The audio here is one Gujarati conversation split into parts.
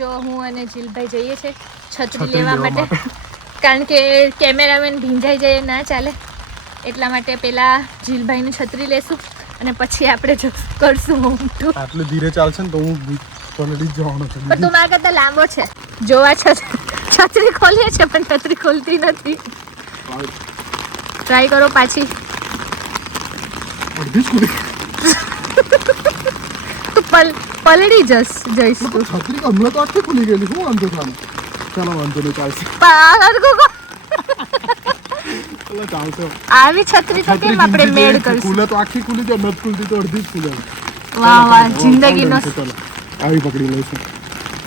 જો હું અને જીલભાઈ જઈએ છે છત્રી લેવા માટે કારણ કે કેમેરામેન ભીંજાઈ જાય ના ચાલે એટલા માટે પેલા જીલભાઈની છત્રી લેશું અને પછી આપણે કરશું હોમ ટૂર. આટલું ધીરે ચાલશે ને તો હું પલળી જવાનો છું. પણ તું મારા કરતા લાંબો છે. જોવા છત્રી ખોલીએ છે પણ છત્રી ખોલતી નથી. ટ્રાય કરો પાછી. પલળી જઈશ તું. છત્રી હમણાં તો આખી ખુલી ગયેલી. શું વાંધો છે? ચાલો વાંધો નહીં, ચાલશે. આવી છત્રી તો કેમ આપણે મેળ કરીશું? ખુલે તો આખી ખુલી જાય, નથી ખુલતી તો અડધી જ ખુલે. વાહ વાહ, જિંદગીનો. આવી પકડી લઈશું.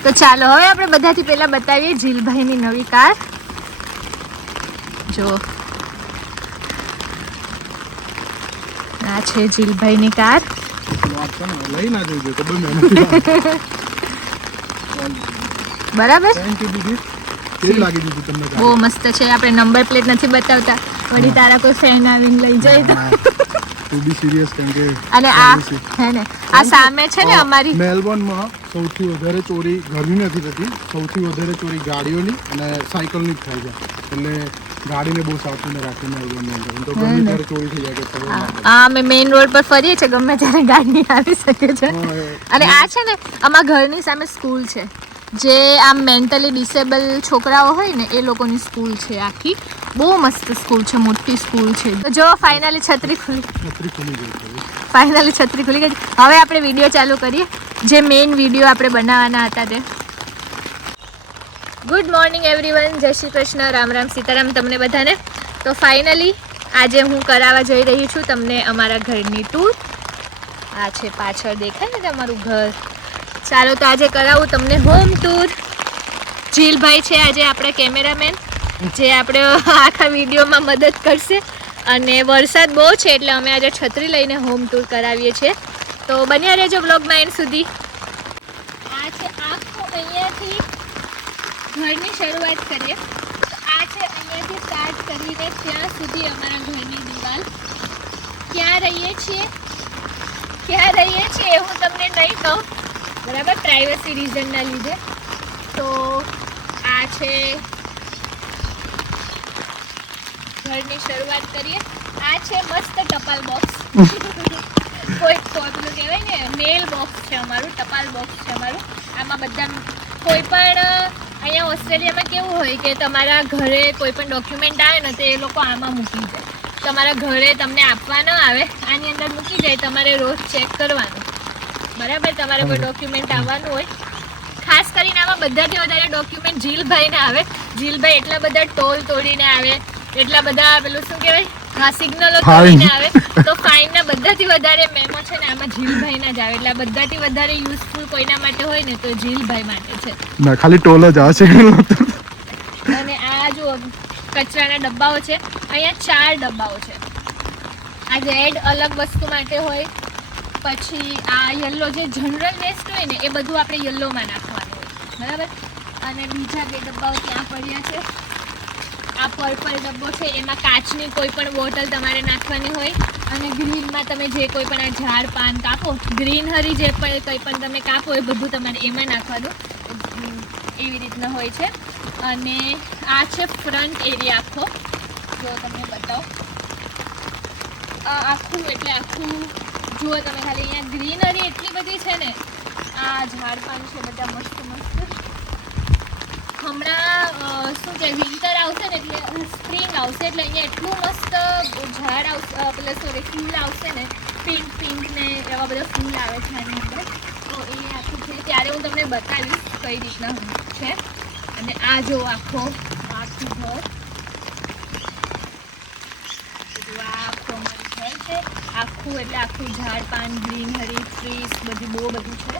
તો ચાલો હવે આપણે બધાથી પહેલા બતાવીએ જીલભાઈની નવી કાર. જો આ છે જીલભાઈની કાર. લઈ ના જજો તો બહુ મહેનત. બરાબર, કેવી લાગી દીધી તમને? બહુ મસ્ત છે. આપણે નંબર પ્લેટ નથી બતાવતા, વળી તારા કોઈ ફેન આવીને લઈ જાય તો. તું બી સિરિયસ કેમ કે અને આ હે ને આ સામે છે ને અમારી મેલબોર્નમાં સૌથી વધારે ચોરી ઘરની નથી થતી. સૌથી વધારે ચોરી ગાડીઓની અને સાયકલની જ થાય છે. એટલે ગાડીને બહુ સાચવીને રાખીને આવી અંદર તો ગમે ત્યારે ચોરી થઈ જાય કે અમે મેઇન રોડ પર ફરીએ છીએ, ગમે ત્યારે ગાડી આવી શકે છે. અને આ છે ને અમારા ઘરની સામે સ્કૂલ છે, જે આમ મેન્ટલી ડિસેબલ છોકરાઓ હોય ને એ લોકોની સ્કૂલ છે. આખી બહુ મસ્ત સ્કૂલ છે, મોટી સ્કૂલ છે. તો જો ફાઇનલી છત્રી ખુલી ગઈ. હવે આપણે વિડીયો ચાલુ કરીએ, જે મેઇન વિડીયો આપણે બનાવવાના હતા તે. ગુડ મોર્નિંગ એવરીવન, જય શ્રી કૃષ્ણ, રામ રામ, સીતારામ તમને બધાને. તો ફાઇનલી આજે હું કરાવવા જઈ રહી છું તમને અમારા ઘરની ટૂર. આ છે પાછળ દેખાય ને તમારું ઘર. ચાલો તો આજે કરાવું તમને હોમ ટૂર. જીલભાઈ છે આજે આપણા કેમેરામેન, જે આપણે આખા વિડીયોમાં મદદ કરશે. અને વરસાદ બહુ છે એટલે અમે આજે છત્રી લઈને હોમ ટૂર કરાવીએ છીએ. તો બન્યા રહેજો બ્લોગમાં એન્ડ સુધી. આ છે આખું અહીંયાથી ઘરની શરૂઆત કરીએ તો આ છે અહીંયાથી સ્ટાર્ટ કરીને ત્યાં સુધી અમારા ઘરની દિવાલ. ક્યાં રહીએ છીએ એ હું તમને નહીં કહું, બરાબર, પ્રાઇવસી રીઝનના લીધે. તો આ છે ઘરની શરૂઆત કરીએ. આ છે મસ્ત ટપાલ બોક્સ. કોઈ પેલું કહેવાય ને મેલ બોક્સ છે અમારું, ટપાલ બોક્સ છે અમારું. આમાં બધા કોઈ પણ અહીંયા ઓસ્ટ્રેલિયામાં કેવું હોય કે તમારા ઘરે કોઈ પણ ડોક્યુમેન્ટ આવે ને તો એ લોકો આમાં મૂકી જાય. તમારા ઘરે તમને આપવા ન આવે, આની અંદર મૂકી જાય. તમારે રોજ ચેક કરવાનું, બરાબર. તમારે કોઈ ડોક્યુમેન્ટ આવવાનું હોય, ખાસ કરીને આમાં બધાથી વધારે ડોક્યુમેન્ટ જીલભાઈને આવે. જીલભાઈ એટલા બધા ટોલ તોડીને આવે, એટલા બધા પેલું શું કહેવાય સિગ્નલો તોડીને આવે. તો ફાઇનના બધાથી વધારે મેમો છે ને આમાં જીલભાઈના જ આવે. એટલે બધાથી વધારે યુઝફુલ કોઈના માટે હોય ને તો જીલભાઈ માટે છે. ના ખાલી ટોલ જ આવે છે. અને આ જો કચરાના ડબ્બાઓ છે, અહીંયા 4 ડબ્બાઓ છે. આ રેડ અલગ વસ્તુ માટે હોય, પછી આ યલો જે જનરલ વેસ્ટ હોય ને એ બધું આપણે યલોમાં નાખવાનું હોય, બરાબર. અને બીજા 2 ડબ્બાઓ ત્યાં પડ્યા છે. આ પર્પલ ડબ્બો છે, એમાં કાચની કોઈ પણ બોટલ તમારે નાખવાની હોય. અને ગ્રીનમાં તમે જે કોઈ પણ આ ઝાડ પાન કાપો, ગ્રીનહરી જે પણ કંઈ પણ તમે કાપો એ બધું તમારે એમાં નાખવાનું, એવી રીતના હોય છે. અને આ છે ફ્રન્ટ એરિયા આખો. જો તમને બતાવો, આખું એટલે આખું જુઓ તમે ખાલી. અહીંયા ગ્રીનરી એટલી બધી છે ને. આ ઝાડ પાન છે બધા મસ્ત મસ્ત. હમણાં શું કે વિન્ટર આવશે ને એટલે સ્પ્રિંગ આવશે એટલે અહીંયા એટલું મસ્ત ઝાડ આવશે, પેલા સોરી ફૂલ આવશે ને, પિંક ને એવા બધા ફૂલ આવે છે આની અંદર. તો એ આખું છે, ત્યારે હું તમને બતાવીશ કઈ રીતના છે. અને આ જો આખું ઘર, આખું અમારું ઘર છે. આખું એટલે આખું ઝાડ પાન, ગ્રીનહરી, ટ્રીસ બધી બહુ બધું છે.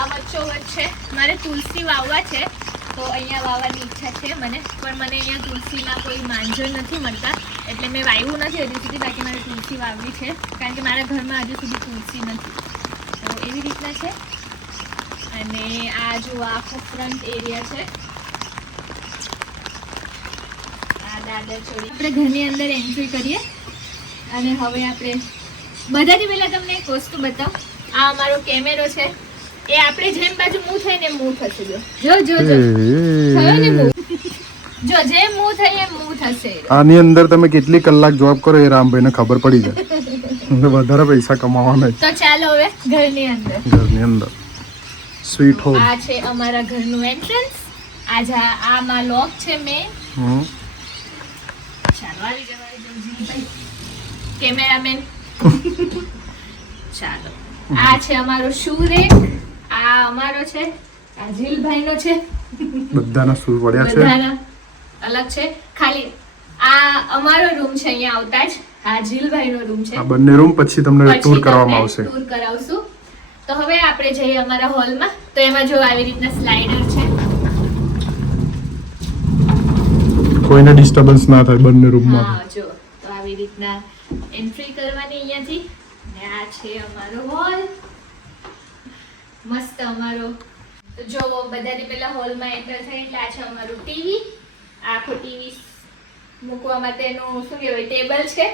આ વચ્ચોવચ્ચ છે. મારે તુલસી વાવવા છે, તો અહીંયા વાવવાની ઈચ્છા છે મને, પણ મને અહીંયા તુલસીના કોઈ માંજર નથી મળતા એટલે મેં વાવ્યું નથી હજુ સુધી. બાકી મારે તુલસી વાવવી છે કારણ કે મારા ઘરમાં હજુ સુધી તુલસી નથી. તો એવી રીતના છે. અને આ જો આખો ફ્રન્ટ એરિયા છે. આ દાદર ચોરી આપણે ઘરની અંદર એન્ટ્રી કરીએ. અને હવે આપણે બધાથી પહેલાં તમને એક વસ્તુ બતાવું. આ અમારો કેમેરો છે, એ આપણે જેમ બાજુ મૂવ થાય ને એમ મૂવ થશે. જો જો જો થયો ને મૂવ. જો જેમ મૂવ થાય એમ મૂવ થશે. આની અંદર તમે કેટલી કલાક જોબ કરો એ રામભાઈને ખબર પડી જાય. વધારે પૈસા કમાવાના તો ચાલો હવે ઘરની અંદર. ઘરની અંદર સ્વીટ હોમ. આ છે અમારા ઘરનું એન્ટ્રન્સ. આમાં લોક છે મેન. ચાલો આવી જવાય જલ્દી કેમેરામેન. ચાલો આ છે અમારો શૂ રેક. આ અમારો છે. આ જીલભાઈનો છે. બધાના શૂ પડ્યા છે. બધાના અલગ છે. ખાલી આ અમારો રૂમ છે અહીંયા આવતા જ. આ જીલભાઈનો રૂમ છે. આ બંને રૂમ પછી તમને ટૂર કરવામાં આવશે. ટૂર કરાવશું. તો હવે આપણે જઈએ અમારા હોલમાં. તો એમાં જો આવી રીતના સ્લાઇડર છે. કોઈને ડિસ્ટર્બન્સ ના થાય બંને રૂમમાં. હા જો તો આવી રીતના એન્ટ્રી કરવાની અહીંયાથી. ને આ છે અમારો હોલ. મસ્ત અમારો. તો જો બધાથી પહેલા હોલમાં એન્ટર થાય એટલે આ છે અમારું ટીવી. આખો ટીવી મૂકવા માટેનું શું કહેવાય ટેબલ છે.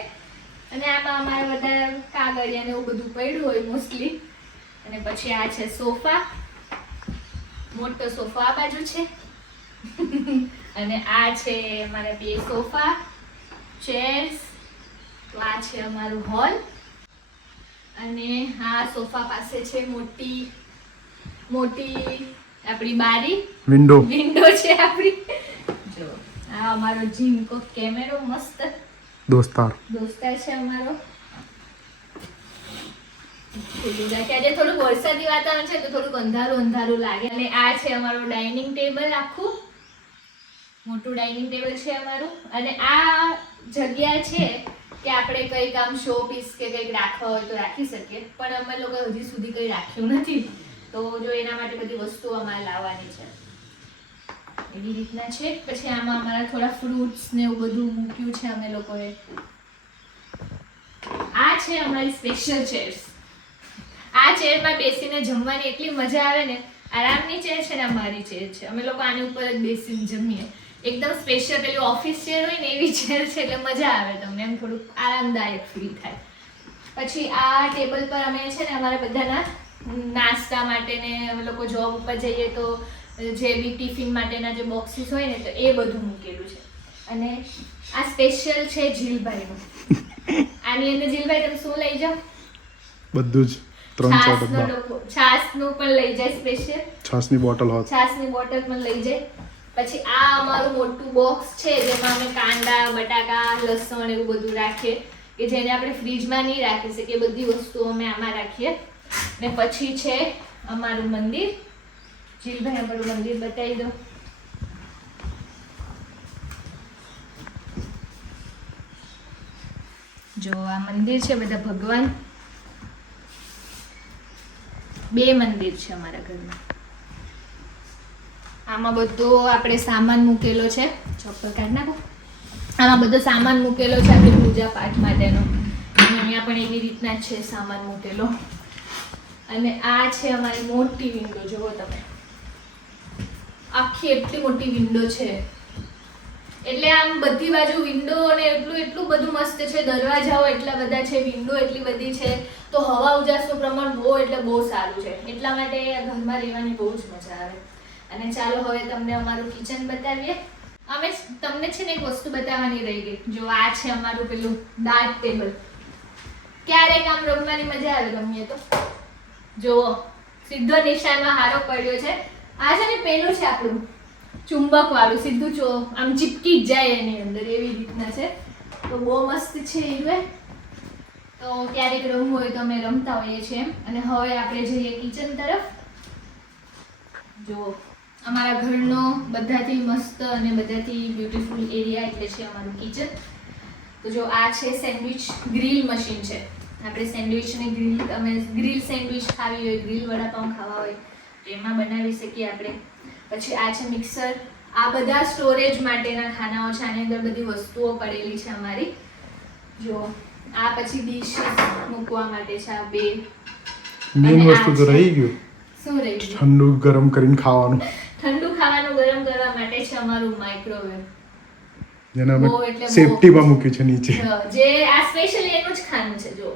અને આમાં અમારે બધા કાગળિયા ને એવું બધું પડ્યું હોય મોસ્ટલી. અને પછી આ છે સોફા. મોટો સોફા આ બાજુ છે. અને આ છે અમારા બે સોફા ચેર્સ. તો આ છે અમારું હોલ. અને આ સોફા પાસે છે મોટી આપણી બારી વિન્ડો છે આપણી. જો આ અમારો જીમકો કેમેરો મસ્ત દોસ્તાર છે અમારો. આજે થોડુંક વરસાદી વાતાવરણ છે તો થોડુંક અંધારું લાગે. અને આ છે અમારો ડાઇનિંગ ટેબલ. આખું મોટું ડાઇનિંગ ટેબલ છે અમારું. અને આ જગ્યા છે કે આપણે કંઈક આમ શો પીસ કે કંઈક રાખવા હોય તો રાખી શકીએ. પણ અમે લોકો હજી સુધી કંઈ રાખ્યું નથી. તો જો એના માટે બધી વસ્તુઓ અમારે લાવવાની છે. એવી રીતના છે. પછી આમાં અમારા થોડા ફ્રૂટ્સ ને એવું બધું મૂક્યું છે અમે લોકોએ. આ છે અમારી સ્પેશિયલ ચેર્સ. આ ચેરમાં બેસીને જમવાની એટલી મજા આવે ને. આરામની ચેર છે ને અમારી ચેર છે. અમે લોકો આની ઉપર જ બેસીને જમીએ. એકદમ સ્પેશિયલ પેલી ઓફિસ ચેર હોય ને એવી ચેર છે એટલે મજા આવે તમને. એમ થોડુંક આરામદાયક ફીલ થાય. પછી આ ટેબલ પર અમે છે ને અમારા બધાના નાસ્તા માટે ને અમે લોકો જોબ ઉપર જઈએ તો જે બી ટિફિન માટેના જે બોક્સીસ હોય ને તો એ બધું મૂકેલું છે. અને આ સ્પેશિયલ છે જીલભાઈનું. આની અંદર જીલભાઈ તમે શું લઈ જાઓ? બધું જ 3-4 ડબ્બા. છાસનું પણ લઈ જાય સ્પેશિયલ. છાસની બોટલ પણ લઈ જાય. પછી આ અમારું મોટું બોક્સ છે જેમાં અમે કાંદા બટાકા લસણ એવું બધું રાખીએ કે જેને આપણે ફ્રીજમાં નહીં રાખી શકીએ. બધી વસ્તુઓ અમે આમાં રાખીએ. ને પછી છે અમારું મંદિર. જીલભાઈ અમારું મંદિર બતાવી દો. જો આ મંદિર છે. બધા ભગવાન. 2 મંદિર છે અમારા ઘરમાં. આમાં બધો આપણે સામાન મૂકેલો છે. ચપ્પલ કાઢી નાખો. આમાં બધો સામાન મૂકેલો છે આપણી પૂજા પાઠ માટેનો. અને અહીંયા પણ એવી રીતના જ છે સામાન મૂકેલો. અને આ છે અમારી મોટી વિન્ડો. જુઓ તમે આખી એટલી મોટી વિન્ડો છે. એટલે આમ બધી બાજુ વિન્ડો અને એટલું બધું મસ્ત છે. દરવાજાઓ એટલા બધા છે. વિન્ડો એટલી બધી છે. તો હવા ઉજાસનું પ્રમાણ બહુ સારું છે. એટલા માટે આ ઘરમાં રહેવાની બહુ જ મજા આવે. અને ચાલો હવે તમને અમારું કિચન બતાવીએ. અમે તમને છે ને એક વસ્તુ બતાવવાની રહી ગઈ. જો આ છે અમારું પેલું ડાર્ટ ટેબલ. ક્યારેક આમ રમવાની મજા આવે રમીએ તો. જુઓ સીધો નિશાનમાં હારો પડ્યો છે. આ છે ને પેલું છે આપણું ચુંબક વાળું. સીધું આમ ચીપકી જ જાય એની અંદર એવી રીતના છે. તો બહુ મસ્ત છે એ. તો ક્યારેક રમવું હોય તો અમે રમતા હોઈએ છીએ. અને હવે આપણે જઈએ કિચન તરફ. જો અમારા ઘરનો બધાથી મસ્ત અને બધાથી બ્યુટીફુલ એરિયા એટલે છે અમારું કિચન. તો જો આ છે સેન્ડવિચ ગ્રીલ મશીન છે. આપણે સેન્ડવિચની ગ્રીલ સેન્ડવિચ ખાવી હોય, ગ્રીલ વડાપાઉં ખાવા હોય તો એમાં બનાવી શકીએ આપણે. પછી આ છે મિક્સર. આ બધા સ્ટોરેજ માટેના ખાનાઓ છે. આની અંદર બધી વસ્તુઓ પડેલી છે અમારી. જો આ પછી ડીશ મૂકવા માટે છે આ 2. મેઇન વસ્તુ તો રહી ગયું. શું રહી ગયું? ઠંડુ ગરમ કરીને ખાવાનું. ઠંડુ ખાવાનું ગરમ કરવા માટે છે અમારું માઇક્રોવેવ. જેને અમે સેફટીમાં મૂક્યું છે નીચે. જે આ સ્પેશિયલી એનું જ ખાનું છે. જો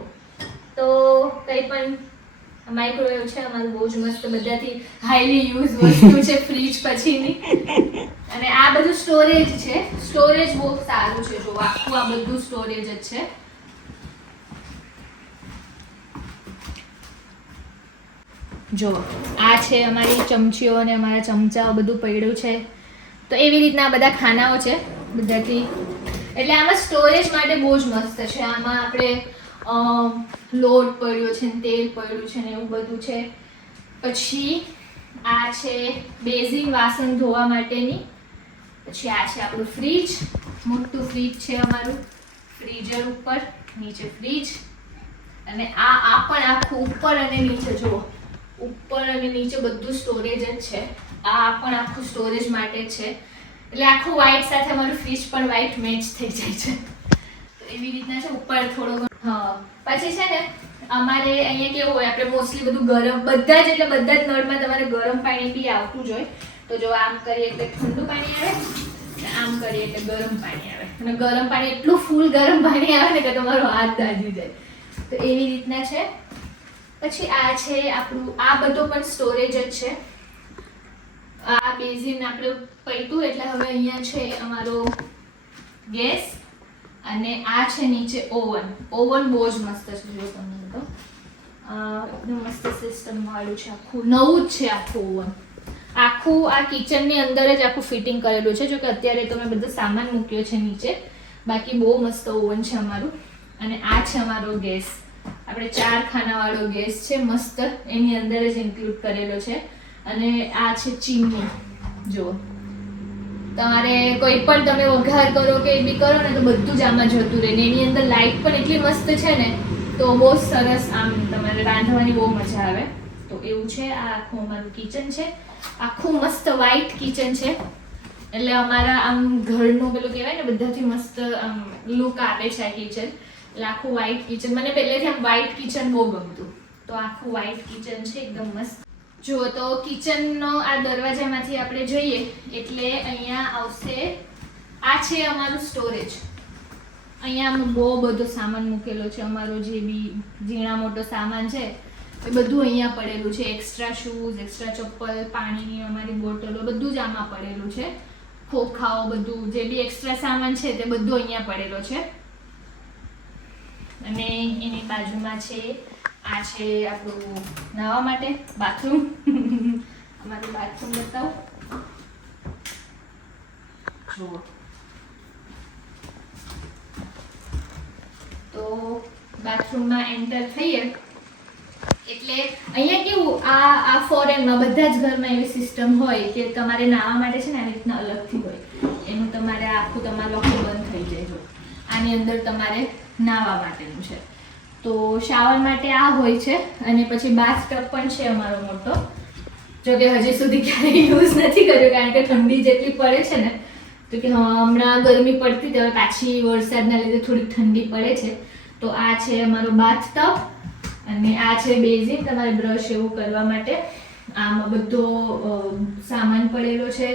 તો કંઈ પણ માઇક્રોવેવ છે અમારું બહુ જ મસ્ત બધાથી હાઈલી યુઝ વસ્તુ છે ફ્રીજ પછીની. અને આ બધું સ્ટોરેજ છે. સ્ટોરેજ બહુ સારું છે. જો આખું આ બધું સ્ટોરેજ જ છે. જો આ છે અમારી ચમચીઓ અને અમારા ચમચાઓ બધું પડ્યું છે. તો એવી રીતના બધા ખાનાઓ છે બધાથી. એટલે આમાં સ્ટોરેજ માટે બહુ જ મસ્ત છે. આમાં આપણે લોટ પડ્યો છે, તેલ પડ્યું છે ને એવું બધું છે. પછી આ છે બેઝિન વાસણ ધોવા માટેની. પછી આ છે આપણું ફ્રીજ. મોટું ફ્રીજ છે અમારું. ફ્રીઝર ઉપર, નીચે ફ્રીજ. અને આ પણ આખું ઉપર અને નીચે જુઓ, ઉપર અને નીચે બધું સ્ટોરેજ જ છે. આ પણ આખું સ્ટોરેજ માટે જ છે. એટલે આખું વ્હાઈટ સાથે અમારું ફ્રીજ પણ વ્હાઈટ મેચ થઈ જાય છે. તો એવી રીતના છે. ઉપર થોડો પછી છે ને અમારે અહીંયા કેવું હોય, આપણે મોસ્ટલી બધું ગરમ, બધા જ નળમાં તમારે ગરમ પાણી બી આવતું જ હોય. તો જો આમ કરીએ એટલે ઠંડુ પાણી આવે, આમ કરીએ એટલે ગરમ પાણી આવે. અને ગરમ પાણી એટલું ફૂલ ગરમ પાણી આવે ને કે તમારો હાથ દાઝી જાય. તો એવી રીતના છે. પછી આ છે આપણું, આ બધો પણ સ્ટોરેજ જ છે. આ બેઝિન આપણે પૈતું એટલે હવે અહીંયા છે અમારો ગેસ. અને આ છે નીચે ઓવન. ઓવન બહુ જ મસ્ત છે. જો તમને તો એકદમ મસ્ત સિસ્ટમ વાળું છે. આખું નવું જ છે આખું ઓવન. આખું આ કિચનની અંદર જ આખું ફિટિંગ કરેલું છે. જો કે અત્યારે તો મેં બધો સામાન મૂક્યો છે નીચે. બાકી બહુ મસ્ત ઓવન છે અમારું. અને આ છે અમારો ગેસ. આપણે 4 ખાનાવાળો ગેસ છે મસ્ત. એની અંદર જ ઇન્ક્લુડ કરેલો છે. અને આ છે ચીમની. જો તમારે કોઈ પણ તમે વઘાર કરો કે એ બી કરો ને તો બધું જ આમાં જતું રહે. ને એની અંદર લાઇટ પણ એટલી મસ્ત છે ને, તો બહુ સરસ આમ તમારે રાંધવાની બહુ મજા આવે. તો એવું છે. આ આખું અમારું કિચન છે. આખું મસ્ત વ્હાઈટ કિચન છે. એટલે અમારા આમ ઘરનું પેલું કહેવાય ને, બધાથી મસ્ત આમ લુક આવે છે આ કિચન. એટલે આખું વ્હાઈટ કિચન. મને પહેલેથી આમ વ્હાઈટ કિચન બહુ ગમતું. તો આખું વ્હાઈટ કિચન છે એકદમ મસ્ત. જુઓ તો કિચનનો આ દરવાજામાંથી આપણે જોઈએ એટલે અહીંયા આવશે. આ છે અમારું સ્ટોરેજ. અહીંયા અમે બહુ બધો સામાન મૂકેલો છે. અમારો જે બી ઝીણા મોટો સામાન છે એ બધું અહીંયા પડેલું છે. એક્સ્ટ્રા શૂઝ, એક્સ્ટ્રા ચપ્પલ, પાણીની અમારી બોટલો બધું જ આમાં પડેલું છે. ખોખાઓ બધું જે બી એક્સ્ટ્રા સામાન છે તે બધું અહીંયા પડેલો છે. અને એની બાજુમાં છે આ છે આપણું નાહવા માટે બાથરૂમ. અમારું બાથરૂમ બતાવું. જુઓ તો બાથરૂમમાં એન્ટર થઈએ એટલે અહીંયા કેવું, આ ફોરેનમાં બધા જ ઘરમાં એવી સિસ્ટમ હોય કે તમારે નાહવા માટે છે ને આવી રીતના અલગથી હોય. એનું તમારે આખું તમારું બંધ થઈ જાય. જો આની અંદર તમારે નાહવા માટેનું છે. તો શાવર માટે આ હોય છે. અને પછી બાથ ટબ પણ છે અમારો મોટો. જો કે હજી સુધી ક્યારેય યુઝ નથી કર્યો, કારણ કે ઠંડી જેટલી પડે છે ને, તો કે હમણાં ગરમી પડતી હતી, હવે પાછી વરસાદના લીધે થોડીક ઠંડી પડે છે. તો આ છે અમારો બાથ ટબ. અને આ છે બેઝિન, તમારે બ્રશ એવું કરવા માટે. આમાં બધો સામાન પડેલો છે.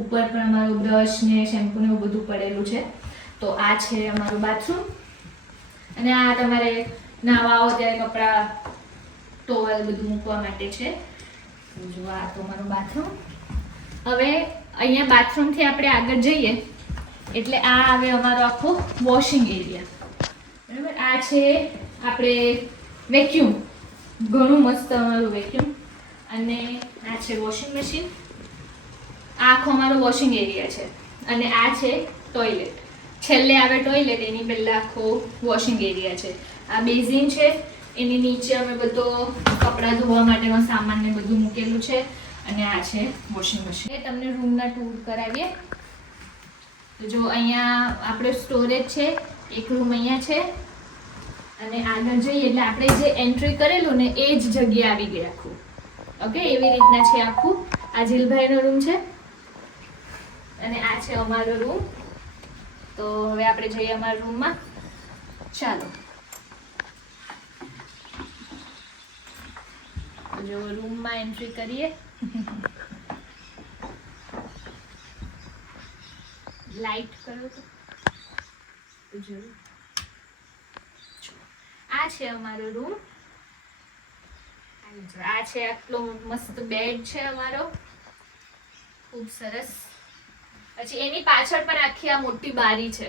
ઉપર પણ અમારો બ્રશ ને શેમ્પુ ને એવું બધું પડેલું છે. તો આ છે અમારું બાથરૂમ. અને આ તમારે નાહવા આવો ત્યારે કપડાં, ટોવેલ બધું મૂકવા માટે છે. જો આ તો અમારું બાથરૂમ. હવે અહીંયા બાથરૂમથી આપણે આગળ જઈએ એટલે આ આવે અમારો આખો વોશિંગ એરિયા. બરાબર. આ છે આપણે વેક્યુમ. ઘણું મસ્ત અમારું વેક્યુમ. અને આ છે વોશિંગ મશીન. આ આખો અમારો વોશિંગ એરિયા છે. અને આ છે ટોયલેટ. છેલ્લે આવે ટોયલેટ, એની પહેલાં આખો વોશિંગ એરિયા છે. આ બેઝિન છે. એની નીચે અમે બધો કપડાં ધોવા માટેનો સામાન ને બધું મૂકેલું છે. અને આ છે વોશિંગ મશીન. તમને રૂમના ટૂર કરાવીએ. તો જો અહીંયા આપણે સ્ટોરેજ છે. એક રૂમ અહીંયા છે. અને આગળ જઈએ એટલે આપણે જે એન્ટ્રી કરેલું ને એ જ જગ્યા આવી ગઈ આખું. ઓકે, એવી રીતના છે આખું. આ જીલભાઈનો રૂમ છે. અને આ છે અમારો રૂમ. તો હવે આપણે જઈએ અમારા રૂમમાં. ચાલો. જો રૂમમાં એન્ટ્રી કરીએ. લાઈટ કરો તો જરૂર. આ છે અમારો રૂમ. આ છે આટલો મસ્ત બેડ છે અમારો, ખૂબ સરસ. પછી એની પાછળ પણ આખી આ મોટી બારી છે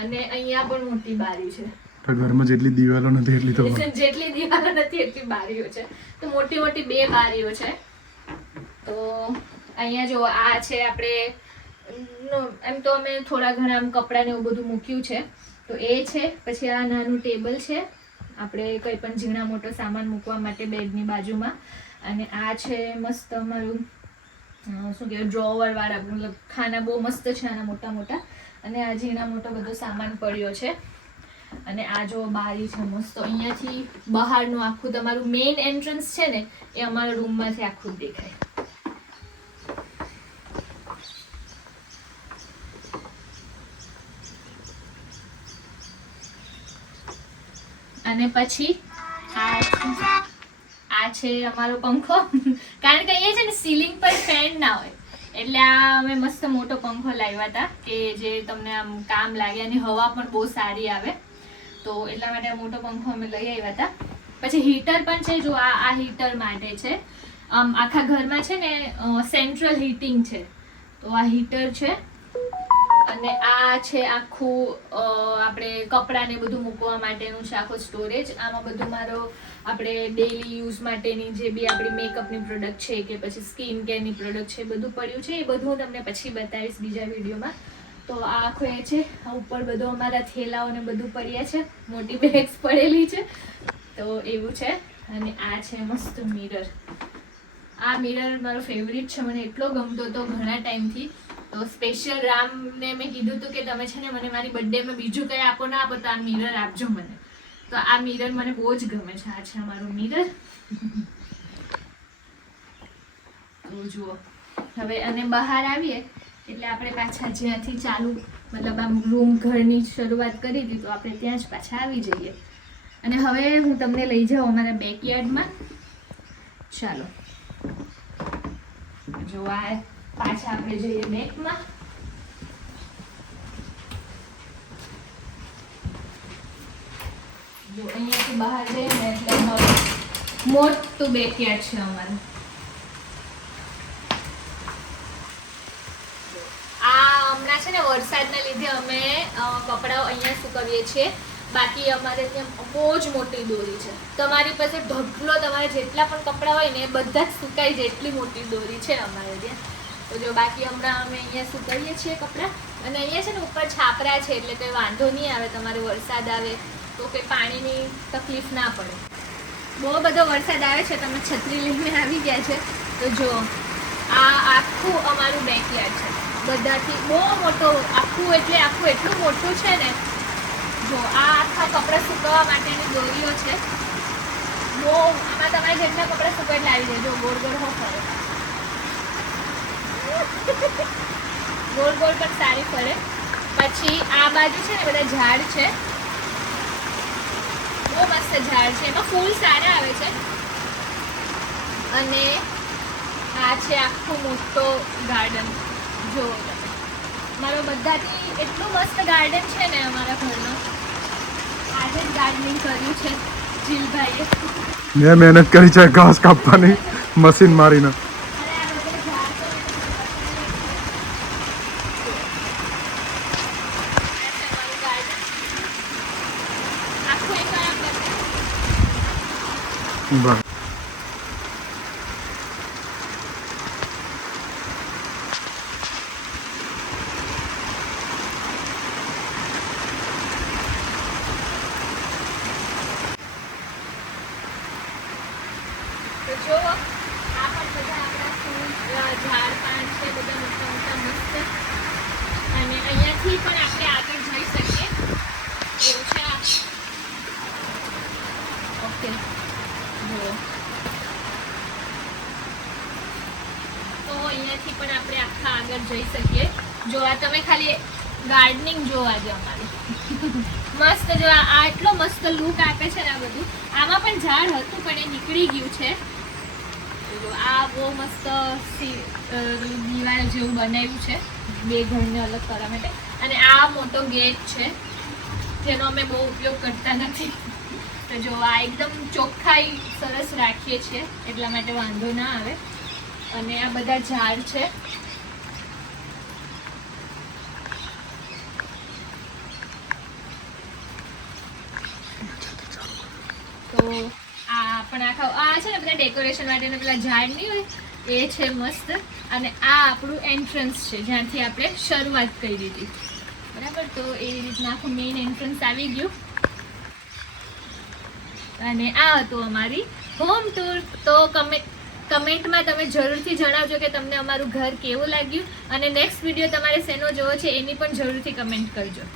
અને અહીંયા પણ મોટી બારી છે. ઘરમાં જેટલી દિવાલો નથી એટલી તો જેટલી દિવાલો નથી એટલી બારીઓ છે, તો મોટી મોટી 2 બારીઓ છે. તો અહીંયા જો આ છે આપણે એમ તો અમે થોડા ઘણા આમ કપડાં ને એવું બધું મૂક્યું છે, તો એ છે. પછી આ નાનું ટેબલ છે આપણે કંઈ પણ ઝીણા મોટો સામાન મૂકવા માટે બેડની બાજુમાં. અને આ છે મસ્ત અમારું શું કહેવાય ડ્રોવર વાળા, મતલબ ખાના બહુ મસ્ત છે આના મોટા મોટા. અને આ ઝીણા મોટો બધો સામાન પડ્યો છે. અને આ જો બારી છે મસ્ત, અહીંયાથી બહારનું આખું તમારું મેઇન એન્ટ્રન્સ છે ને એ અમારા રૂમમાંથી આખું દેખાય. અને પછી આ છે અમારો પંખો, કારણ કે અહીંયા છે ને સીલિંગ પર ફેન ના હોય, એટલે આ અમે મસ્ત મોટો પંખો લાવ્યા હતા કે જે તમને આમ કામ લાગે અને હવા પણ બહુ સારી આવે, તો એટલા માટે આ મોટો પંખો અમે લઈ આવ્યા હતા. પછી હીટર પણ છે, જો આ હીટર માટે છે. આખા ઘરમાં છે ને સેન્ટ્રલ હીટિંગ છે, તો આ હીટર છે. અને આ છે આખું આપણે કપડાં ને બધું મૂકવા માટેનું છે આખો સ્ટોરેજ. આમાં બધું મારો આપણે ડેલી યુઝ માટેની જે બી આપણી મેકઅપની પ્રોડક્ટ છે કે પછી સ્કિન કેરની પ્રોડક્ટ છે બધું પડ્યું છે. એ બધું હું તમને પછી બતાવીશ બીજા વિડીયોમાં. તો આ આખો એ છે, આ ઉપર બધું અમારા થેલાઓ ને બધું પડ્યા છે, મોટી બેગ્સ પડેલી છે, તો એવું છે. અને આ છે મસ્ત મિરર. આ મિરર મારો ફેવરિટ છે, મને એટલો ગમતો હતો ઘણા ટાઈમથી. તો સ્પેશિયલ રામને મેં કીધું હતું કે તમે છે ને મને મારી બર્થડેમાં બીજું કંઈ આપો ના આપો તો આ મિરર આપજો મને. તો આ મિરર મને બહુ જ ગમે છે. આ છે અમારું મિરર. તો જુઓ હવે અને બહાર આવીએ એટલે આપણે પાછા જ્યાંથી ચાલુ મતલબ આમ રૂમ ઘરની શરૂઆત કરી હતી તો આપણે ત્યાં જ પાછા આવી જઈએ. અને હવે હું તમને લઈ જાઉં અમારા બેકયાર્ડમાં. ચાલો જો આ પાછા આપણે જઈએ બેકમાં. જો અહીંયાથી બહાર જઈએ ને એટલે મોટું બેકયાર્ડ છે અમારું. હમણાં છે ને વરસાદના લીધે અમે કપડાઓ અહીંયા સુકવીએ છીએ, બાકી અમારે ત્યાં બહુ જ મોટી દોરી છે. તમારી પાસે ઢગલો તમારે જેટલા પણ કપડાં હોય ને એ બધા જ સુકાઈ જાય એટલી મોટી દોરી છે અમારે ત્યાં. તો જો બાકી હમણાં અમે અહીંયા સુકાવીએ છીએ કપડાં. અને અહીંયા છે ને ઉપર છાપરા છે એટલે કંઈ વાંધો નહીં આવે, તમારે વરસાદ આવે તો કંઈ પાણીની તકલીફ ના પડે. બહુ બધો વરસાદ આવે છે, તમે છત્રી લઈને આવી ગયા છે. તો જો આ આખું અમારું બેકયાર્ડ છે, બધાથી બહુ મોટો, આખું એટલે આખું એટલું મોટું છે ને. જો આ આખા કપડાં સુકવવા માટેની દોરીઓ છે. બહુ આમાં તમારે જેટલા કપડાં સુકવે એટલે આવી જાય. જો ગોળ ગોળ હો ફરે, ગોળ ગોળ પણ સારી ફરે. પછી આ બાજુ છે ને બધા ઝાડ છે, બહુ મસ્ત ઝાડ છે, એમાં ફૂલ સારા આવે છે. અને આ છે આખું મોટો ગાર્ડન. જો મારો બધાથી એટલું મસ્ત ગાર્ડન છે ને અમારા ઘરનો. આજે જ ગાર્ડનિંગ કર્યું છે જીલભાઈએ. મેં મહેનત કરી છે ઘાસ કાપવાની મશીન મારીને. બરાબર. તો જો આ પણ બધા આપણા ફૂલ ઝાડ પાન છે, બધા મોટા મોટા મસ્ત. અને અહીંયાથી પણ આપણે આગળ જઈ શકીએ એવું છે. ઓકે જો તો અહીંયાથી પણ આપણે આખા આગળ જઈ શકીએ. જો આ તમે ખાલી ગાર્ડનિંગ જોવા જો અમારી મસ્ત. જો આ આટલો મસ્ત લુક આપે છે ને આ બધું. આમાં પણ ઝાડ હતું પણ એ નીકળી ગયું છે. આ બહુ મસ્ત દિવાલ જેવું બનાવ્યું છે બે ઘરને અલગ કરવા માટે. અને આ મોટો ગેટ છે જેનો અમે બહુ ઉપયોગ કરતા નથી, તો જો આ એકદમ ચોખ્ખાઈ સરસ રાખીએ છીએ એટલા માટે વાંધો ના આવે. અને આ બધા ઝાડ છે. તો આ પણ આ છે ને બધા ડેકોરેશન માટેના પેલા ઝાડ નહીં હોય એ છે મસ્ત. અને આ આપણું એન્ટ્રન્સ છે જ્યાંથી આપણે શરૂઆત કરી હતી, બરાબર. તો એ રીતના આખું મેઇન એન્ટ્રન્સ આવી ગયું. અને આ હતું અમારી હોમ ટૂર. તો કમેન્ટમાં તમે જરૂરથી જણાવજો કે તમને અમારું ઘર કેવું લાગ્યું, અને નેક્સ્ટ વિડીયો તમારે શેનો જોવો છે એની પણ જરૂરથી કમેન્ટ કરજો.